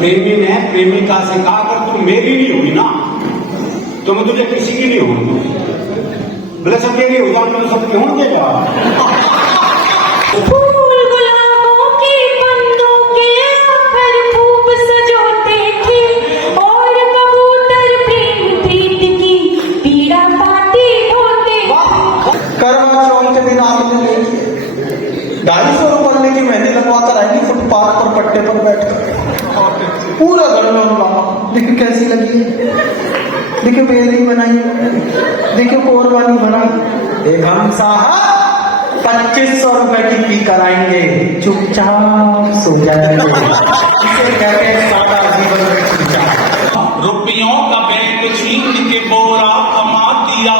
प्रेमी ने प्रेमिका से कहा अगर तुम मेरी नहीं हुई ना तो मैं तुझे किसी की नहीं होगी। बोले सब तेरी हुआ तो सबकी होंगे ₹250 की मेहंदी लगवाकर आएंगी फुटपाथ पर पट्टे पर बैठकर पूरा घर में उनका। देखिए कैसी लगी, देखिए बेली बनाई, देखिए कोरबानी बनाई। एक हम साहब 2500 रुपए की पी कराएंगे, चुपचाप सो जाएंगे। इसे कहते हैं सादा जीवन। रुपयों का बैंक छीन के बोरा थमा दिया,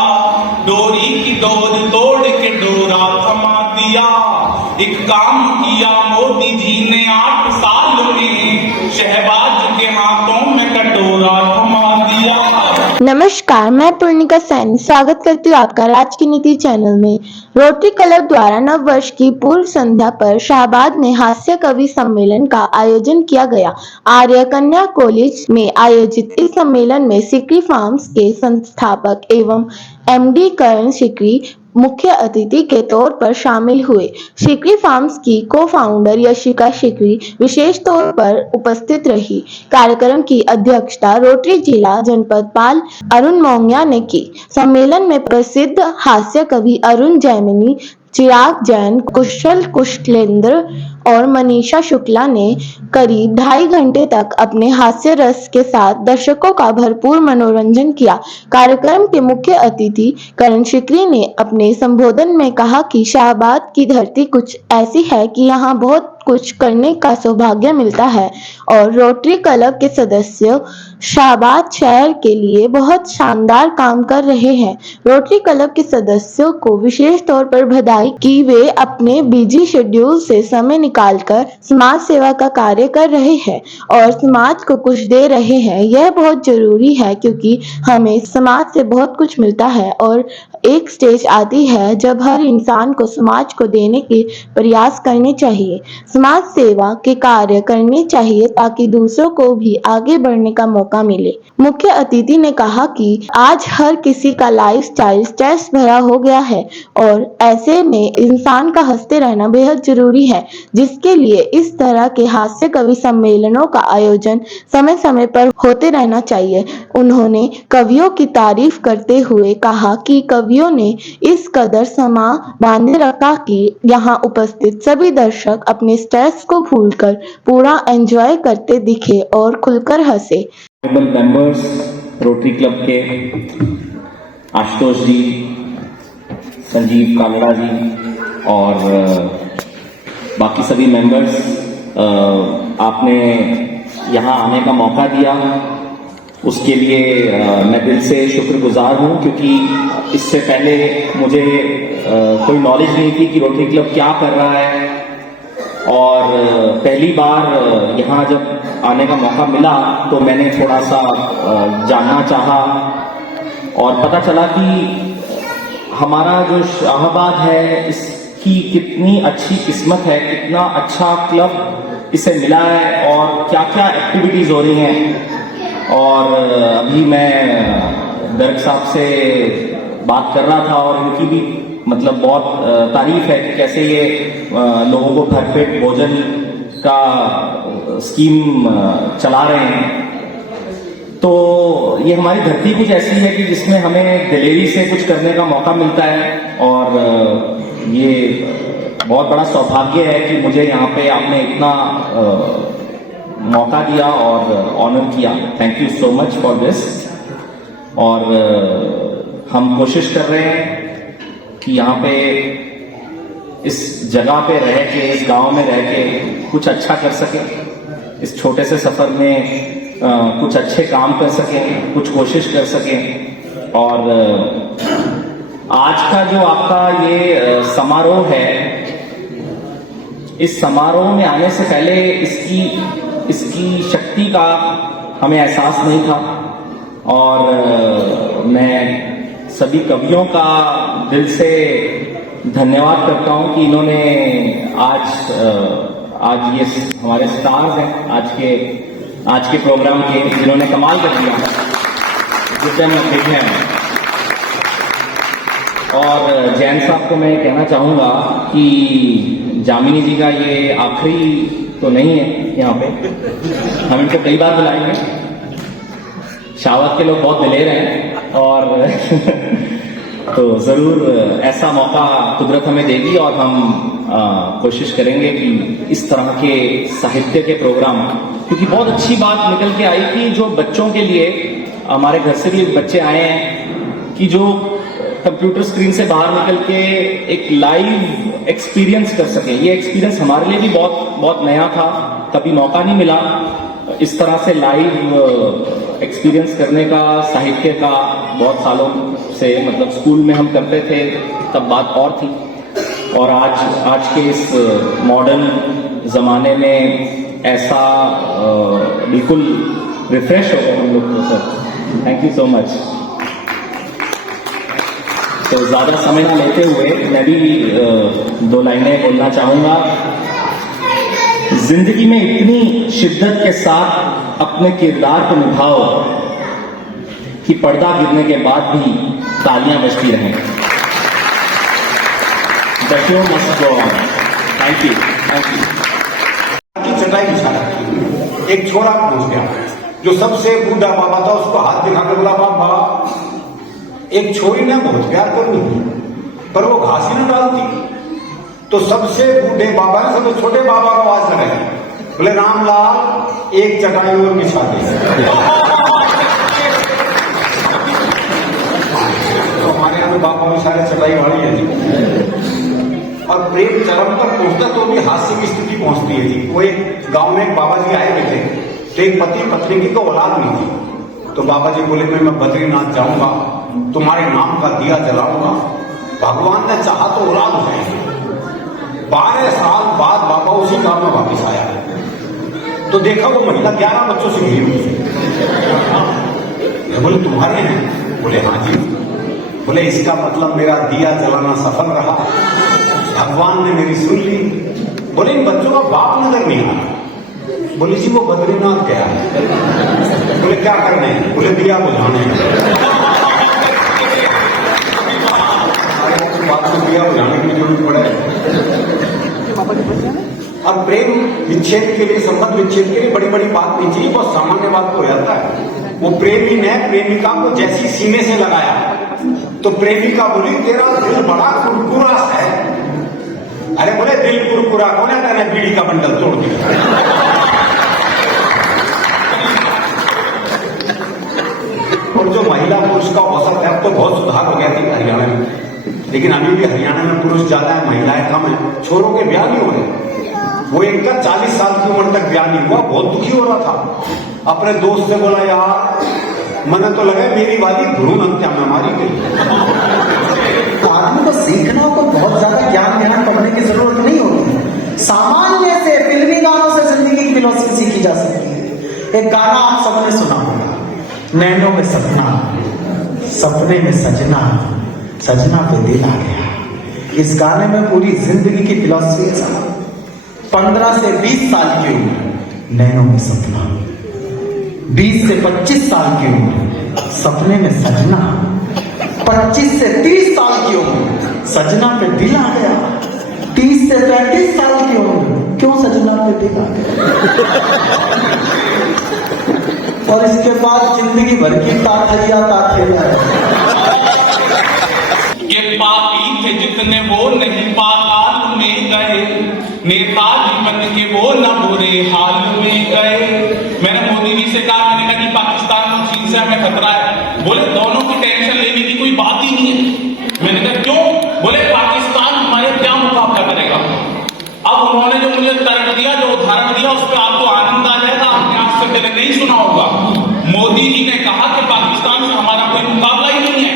डोरी की डोर तोड़ के डोरा थमा दिया। एक काम किया मोदी जी ने 8 साल में, शहबाज के हाथों में कटोरा थमा दिया। नमस्कार, मैं पूर्णिका सैनी स्वागत करती हूँ आपका राज की नीति चैनल में। रोटरी क्लब द्वारा नव वर्ष की पूर्व संध्या पर शाहबाद में हास्य कवि सम्मेलन का आयोजन किया गया। आर्य कन्या कॉलेज में आयोजित इस सम्मेलन में सिकरी फार्म्स के संस्थापक एवं एमडी करण सिकरी मुख्य अतिथि के तौर पर शामिल हुए। सिकरी फार्म्स की को-फाउंडर यशिका सिकरी विशेष तौर पर उपस्थित रही। कार्यक्रम की अध्यक्षता रोटरी जिला जनपद पाल अरुण मोंगिया ने की। सम्मेलन में प्रसिद्ध हास्य कवि अरुण जैमिनी, चिराग जैन, कुशल कुशलेंद्र और मनीषा शुक्ला ने करीब 2.5 घंटे तक अपने हास्य रस के साथ दर्शकों का भरपूर मनोरंजन किया। कार्यक्रम के मुख्य अतिथि करण सिकरी ने अपने संबोधन में कहा कि शाहबाद की धरती कुछ ऐसी है कि यहाँ बहुत कुछ करने का सौभाग्य मिलता है और रोटरी क्लब के सदस्य शाहबाद शहर के लिए बहुत शानदार काम कर रहे हैं। रोटरी क्लब के सदस्यों को विशेष तौर पर बधाई कि वे अपने बिजी शेड्यूल से समय निकालकर समाज सेवा का कार्य कर रहे हैं और समाज को कुछ दे रहे हैं। यह बहुत जरूरी है क्योंकि हमें समाज से बहुत कुछ मिलता है और एक स्टेज आती है जब हर इंसान को समाज को देने के प्रयास करने चाहिए, समाज सेवा के कार्य करने चाहिए ताकि दूसरों को भी आगे बढ़ने का मौका मिले। मुख्य अतिथि ने कहा कि आज हर किसी का लाइफस्टाइल स्ट्रेस भरा हो गया है और ऐसे में इंसान का हंसते रहना बेहद जरूरी है, जिसके लिए इस तरह के हास्य कवि सम्मेलनों का आयोजन समय समय पर होते रहना चाहिए। उन्होंने कवियों की तारीफ करते हुए कहा कि कवियों ने इस कदर समा बांधे रखा कि यहाँ उपस्थित सभी दर्शक अपने स्ट्रेस को भूलकर पूरा एंजॉय करते दिखे और खुलकर हंसे। मेंबर्स रोटरी क्लब के आशुतोष जी, संजीव कालड़ा जी और बाकी सभी मेंबर्स, आपने यहाँ आने का मौका दिया उसके लिए मैं दिल से शुक्रगुजार हूँ, क्योंकि इससे पहले मुझे कोई नॉलेज नहीं थी कि रोटरी क्लब क्या कर रहा है। और पहली बार यहाँ जब आने का मौका मिला तो मैंने थोड़ा सा जानना चाहा और पता चला कि हमारा जो शाहबाद है इसकी कितनी अच्छी किस्मत है, कितना अच्छा क्लब इसे मिला है और क्या क्या एक्टिविटीज़ हो रही हैं। और अभी मैं दर्ग साहब से बात कर रहा था और उनकी भी मतलब बहुत तारीफ है कि कैसे ये लोगों को भरपेट भोजन का स्कीम चला रहे हैं। तो ये हमारी धरती कुछ ऐसी है कि जिसमें हमें दिलेरी से कुछ करने का मौका मिलता है और ये बहुत बड़ा सौभाग्य है कि मुझे यहाँ पे आपने इतना मौका दिया और ऑनर किया। Thank you so much for this. और हम कोशिश कर रहे हैं कि यहाँ पे इस जगह पे रह के, इस गांव में रह के कुछ अच्छा कर सकें, इस छोटे से सफर में कुछ अच्छे काम कर सकें, कुछ कोशिश कर सकें। और आज का जो आपका ये समारोह है, इस समारोह में आने से पहले इसकी शक्ति का हमें एहसास नहीं था और मैं सभी कवियों का दिल से धन्यवाद करता हूं कि इन्होंने आज ये हमारे स्टार्स हैं आज के आज के प्रोग्राम के, जिन्होंने कमाल कर दिया। और जैन साहब को मैं कहना चाहूँगा कि जामिनी जी का ये आखिरी तो नहीं है यहाँ पे, हम इनको कई बार बुलाएंगे। शावत के लोग बहुत दिलेर हैं और तो ज़रूर ऐसा मौका कुदरत हमें देगी और हम कोशिश करेंगे कि इस तरह के साहित्य के प्रोग्राम, क्योंकि बहुत अच्छी बात निकल के आई कि जो बच्चों के लिए, हमारे घर से भी बच्चे आए हैं कि जो कंप्यूटर स्क्रीन से बाहर निकल के एक लाइव एक्सपीरियंस कर सके। ये एक्सपीरियंस हमारे लिए भी बहुत बहुत नया था, कभी मौका नहीं मिला इस तरह से लाइव एक्सपीरियंस करने का, साहित्य का। बहुत सालों से, मतलब स्कूल में हम करते थे तब बात और थी, और आज के इस मॉडर्न ज़माने में ऐसा बिल्कुल रिफ्रेश हो गए हम लोग तो। Sir thank you so much. तो ज़्यादा समय ना लेते हुए मैं भी 2 लाइनें बोलना चाहूँगा। जिंदगी में इतनी शिद्दत के साथ अपने किरदार को निभाओ कि पर्दा गिरने के बाद भी तालियां बजती रहें। The show must go on. Thank you. Thank you. की चटाई बिछा रखी, एक छोरा पहुंच गया जो सबसे बूढ़ा बाबा था, उसको हाथ दिखा के बोला, बाबा एक छोरी ने बहुत प्यार कर ली पर वो घास ही न डालती। तो सबसे बूढ़े बाबा ने सबसे छोटे बाबा को आवाज लगाई, बोले रामलाल एक चटाई और बिछा दे। तो हमारे यहाँ बाबा में सारे चटाई वाली है जी। और प्रेम चरम पर पहुंचता तो भी हास्य की स्थिति पहुंचती है जी। वो एक गांव में एक बाबा जी आए हुए थे, तो एक पति पत्नी की तो औलाद नहीं थी। तो बाबा जी बोले मैं बद्रीनाथ जाऊंगा, तुम्हारे नाम का दिया जलाऊंगा, भगवान ने चाहा तो औलाद हो जाएगी। 12 साल बाद बाबा उसी गांव में वापस आया, तो देखा वो महिला 11 बच्चों से घिरी हुई। बोले तुम्हारे हैं? बोले हाँ जी। बोले इसका मतलब मेरा दिया जलाना सफल रहा, भगवान ने मेरी सुन ली। बोले इन बच्चों का बाप नजर नहीं आ रहा। बोले जी वो बद्रीनाथ गया है। बोले क्या करने? बोले दिया बुझाने। बात को दिया बुझाने की जरूरत पड़े। अब प्रेम विच्छेद के लिए, संबंध विच्छेद के लिए बड़ी बड़ी बात नहीं चाहिए, बहुत सामान्य बात हो जाता है। वो प्रेमी ने प्रेमिका को जैसी सीने से लगाया तो प्रेमिका बोली तेरा दिल बड़ा कुरकुरा है। अरे बोले दिल कुरकुरा कौन है? तेने बीड़ी का बंडल तोड़ दिया। और जो महिला पुरुष का औसत है, अब तो बहुत सुधार हो गया थी हरियाणा में, लेकिन अभी भी हरियाणा में पुरुष ज्यादा है, महिलाएं कम है। छोरों के ब्याह नहीं हो रहे। वो एक का 40 साल की उम्र तक ब्याह नहीं हुआ, बहुत दुखी हो रहा था। अपने दोस्त से बोला यार मैंने तो लगा मेरी वाली भ्रूण हत्या में मारी गई। आदमी को सीखना को बहुत ज्यादा ज्ञान पढ़ने की जरूरत नहीं होती। सामान्य से फिल्मी गानों से जिंदगी की फिलॉसफी सीखी जा सकती है। एक गाना आप सबने सुना होगा, नैनों में सपना, सपने में सजना, सजना पे दिल आ गया। इस गाने में पूरी जिंदगी की फिलॉसफी है। 15 से 20 साल की उम्र नैनों में सपना, 20 से 25 साल की उम्र सपने में सजना, 25 से 30 साल की उम्र सजना पे दिल आ गया, 30 से 35 साल की उम्र क्यों सजना पे दिल आ गया। और इसके बाद जिंदगी भर की ताथैया ये पापी थे जितने वो नहीं पाताल में गए, नेताजी बन के वो न बुरे हाल में गए। मैंने मोदी जी से कहा, मैंने कहा कि पाकिस्तान और चीन से हमें खतरा है। बोले दोनों की टेंशन लेने की कोई बात ही नहीं है। मैंने कहा क्यों? बोले पाकिस्तान हमारे क्या मुकाबला करेगा। अब उन्होंने जो मुझे तर्क दिया, जो उदाहरण दिया, उस पर आपको आनंद आ जाएगा। आपने आज से पहले नहीं सुना होगा। मोदी जी ने कहा कि पाकिस्तान से हमारा कोई मुकाबला ही नहीं है।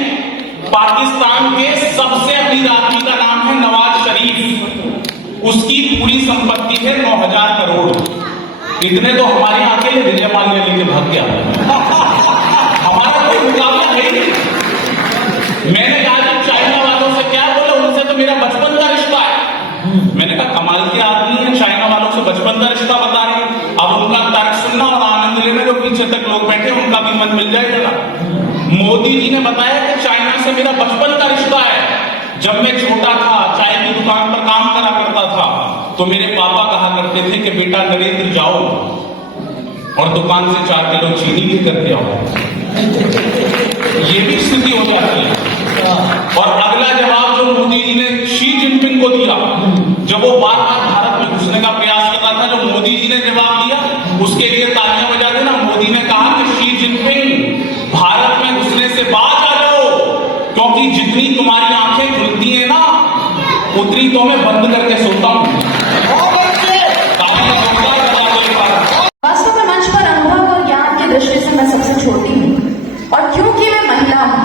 पाकिस्तान के सबसे अमीर आदमी का नाम है नवाज शरीफ, उसकी पूरी संपत्ति है 9,000 करोड़। इतने तो हमारे यहाँ के विजय माल्या लेके भाग गया। हमारा कोई मुकाबला है नहीं। मैंने कहा चाइना वालों से क्या बोला, उनसे तो मेरा बचपन का रिश्ता है। मैंने कहा कमाल के आदमी है, चाइना वालों से बचपन का रिश्ता बता रहे हैं। अब उनका तर्क सुनना और आनंद नीचे तक लोग बैठे, उनका भी मन मिल जाए जरा। मोदी जी ने बताया कि चाइना से मेरा बचपन का रिश्ता है। जब मैं छोटा था, चाय की दुकान पर काम करा करता था, तो मेरे पापा कहा करते थे कि बेटा नरेंद्र जाओ और दुकान से 4 किलो चीनी लेकर के आओ। ये भी स्थिति हो जाती है। और अगला जवाब जो मोदी जी ने शी जिनपिंग को दिया, जब वो बार बार भारत में घुसने का प्रयास कर रहा था, जो मोदी जी ने जवाब दिया उसके लिए तालियां बजा देना। मोदी ने कहा कि शी जिनपिंग भारत में घुसने से बाज आ जाओ, क्योंकि जितनी तुम्हारी आंखें खुलती है ना, उतनी तो मैं बंद करके सोता हूं। वास्तव में मंच पर अनुभव और ज्ञान की दृष्टि से मैं सबसे छोटी हूँ, और क्योंकि मैं महिला हूँ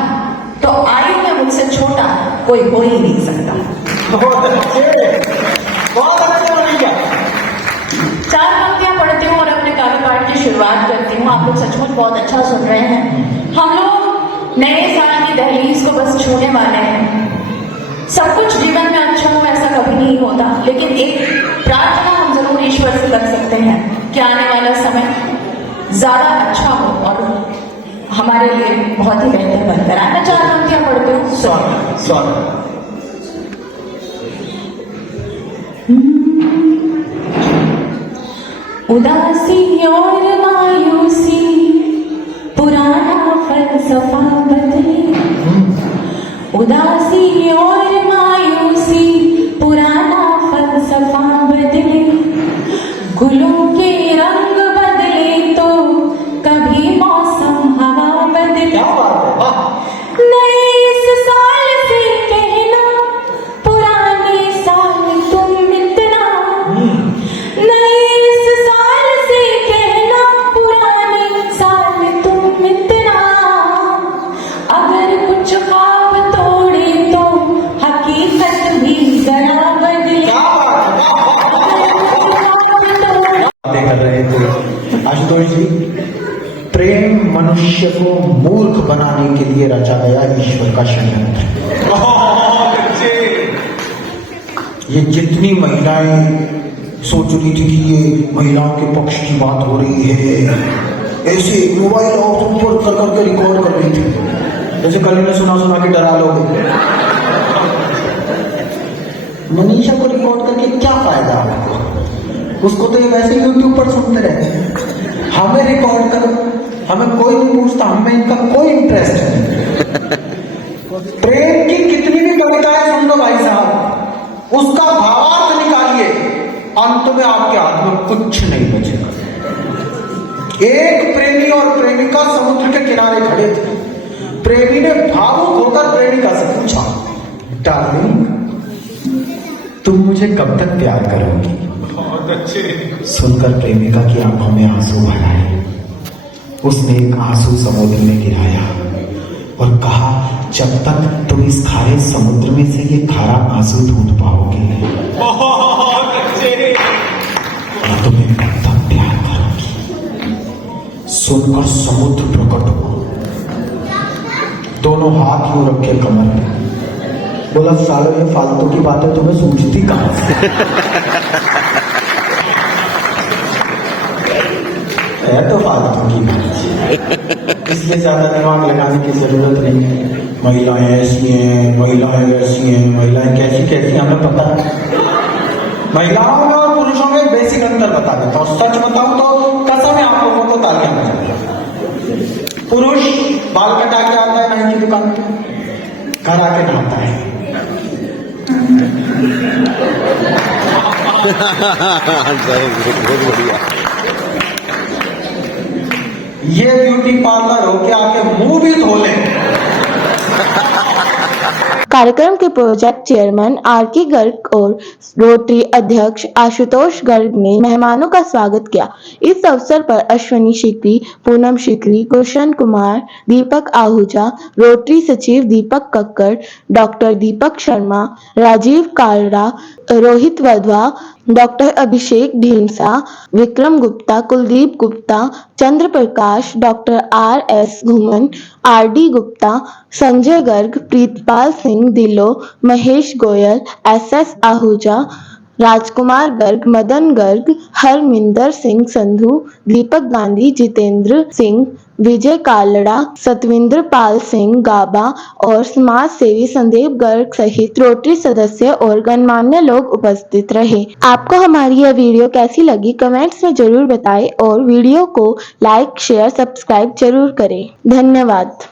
तो आयु में मुझसे छोटा कोई हो ही नहीं सकता। बहुत अच्छे भैया। 4 पंक्तियां पढ़ती हूँ और अपने कार्यपाठ की शुरुआत करती हूँ। आप लोग सचमुच बहुत अच्छा सुन रहे हैं। हम लोग नए साल की दहलीज को बस छूने वाले हैं। सब कुछ जीवन में अच्छा हो ऐसा कभी नहीं होता, लेकिन एक प्रार्थना हम जरूर ईश्वर से कर सकते हैं कि आने वाला समय ज्यादा अच्छा हो और हमारे लिए बहुत ही बेहतर बनकर आए। मैं 4 पंक्तियां पढ़ती हूँ। स्वागत। उदासी और मायूसी पुराना फलसफा बदले। उदासी और मायूसी पुराना फलसफा बदले। गुलों के रंग बदले तो कभी मौसम हवा बदले। क्या बात है। नए इस साल से कहना पुराने साल तुम इतना। नए इस साल से कहना पुराने साल तुम इतना। अगर कुछ ख्वाब तोड़े तो हकीकत भी जरा बदले। बातें कर रहे थे आशुतोष जी। प्रेम मनुष्य को मूर्ख बनाने के लिए रचा गया ईश्वर का षड्यंत्र। बहुत अच्छे। ये जितनी महिलाएं सोच रही थी कि ये महिलाओं के पक्ष की बात हो रही है, ऐसे मोबाइल और ऊपर कर करके रिकॉर्ड कर रही थी, जैसे कल ने सुना के डरा लोगे। मनीषा को रिकॉर्ड करके क्या फायदा आपको? उसको तो ये वैसे यूट्यूब पर सुनते रहते हैं। हमें रिकॉर्ड करो, हमें कोई नहीं पूछता, हमें इनका कोई इंटरेस्ट नहीं। प्रेम की कितनी भी कविताएं सुन लो भाई साहब, उसका भावार्थ निकालिए, अंत में आपके हाथ में कुछ नहीं बचेगा। एक प्रेमी और प्रेमिका समुद्र के किनारे खड़े थे। प्रेमी ने भावुक होकर प्रेमिका से पूछा, डार्लिंग तुम मुझे कब तक प्यार करोगी? बहुत अच्छे। सुनकर प्रेमिका की आंखों में आंसू भर आए। उसने एक आंसू समुद्र में गिराया और कहा, जब तक तुम इस खारे समुद्र में से ये खारा आंसू ढूंढ पाओगे, बहुत अच्छे। मैं तुम्हें तब तक प्यार करूंगी। सुनकर समुद्र प्रकट हुआ, दोनों हाथ यूं रखे कमर पे, बोला, सालों ये फालतू की बातें तुम्हें सूझती कहां से? है तो फालतू की बात, इसलिए ज्यादा दिमाग लगाने की जरूरत नहीं है। महिलाएं ऐसी हैं, महिलाएं वैसी हैं, महिलाएं कैसी कैसी हमें पता है। महिलाओं में और पुरुषों में एक बेसिक अंतर बता देता हूँ। सच बताऊं तो कसम है आप लोगों को, तालियां बजाएं। पुरुष बाल कटा के आता है नाई की दुकान पे, घर आके नहाता है। बहुत बढ़िया। ये ब्यूटी पार्लर होके आके मुंह भी धो ले। कार्यक्रम के प्रोजेक्ट चेयरमैन आर.के. गर्ग और रोटरी अध्यक्ष आशुतोष गर्ग ने मेहमानों का स्वागत किया। इस अवसर पर अश्विनी शिकरी, पूनम शिकरी, गुलशन कुमार, दीपक आहूजा, रोटरी सचिव दीपक कक्कड़, डॉक्टर दीपक शर्मा, राजीव कालरा, रोहित वधवा, डॉक्टर अभिषेक ढींसा, विक्रम गुप्ता, कुलदीप गुप्ता, चंद्र प्रकाश, डॉक्टर R.S. घुमन, R.D. गुप्ता, संजय गर्ग, प्रीतपाल सिंह दिलो, महेश गोयल, S.S. आहूजा, राजकुमार गर्ग, मदन गर्ग, हरमिंदर सिंह संधू, दीपक गांधी, जितेंद्र सिंह, विजय कालड़ा, सतविंद्र पाल सिंह गाबा और समाज सेवी संदीप गर्ग सहित रोटरी सदस्य और गणमान्य लोग उपस्थित रहे। आपको हमारी यह वीडियो कैसी लगी कमेंट्स में जरूर बताएं और वीडियो को लाइक, शेयर, सब्सक्राइब जरूर करें। धन्यवाद।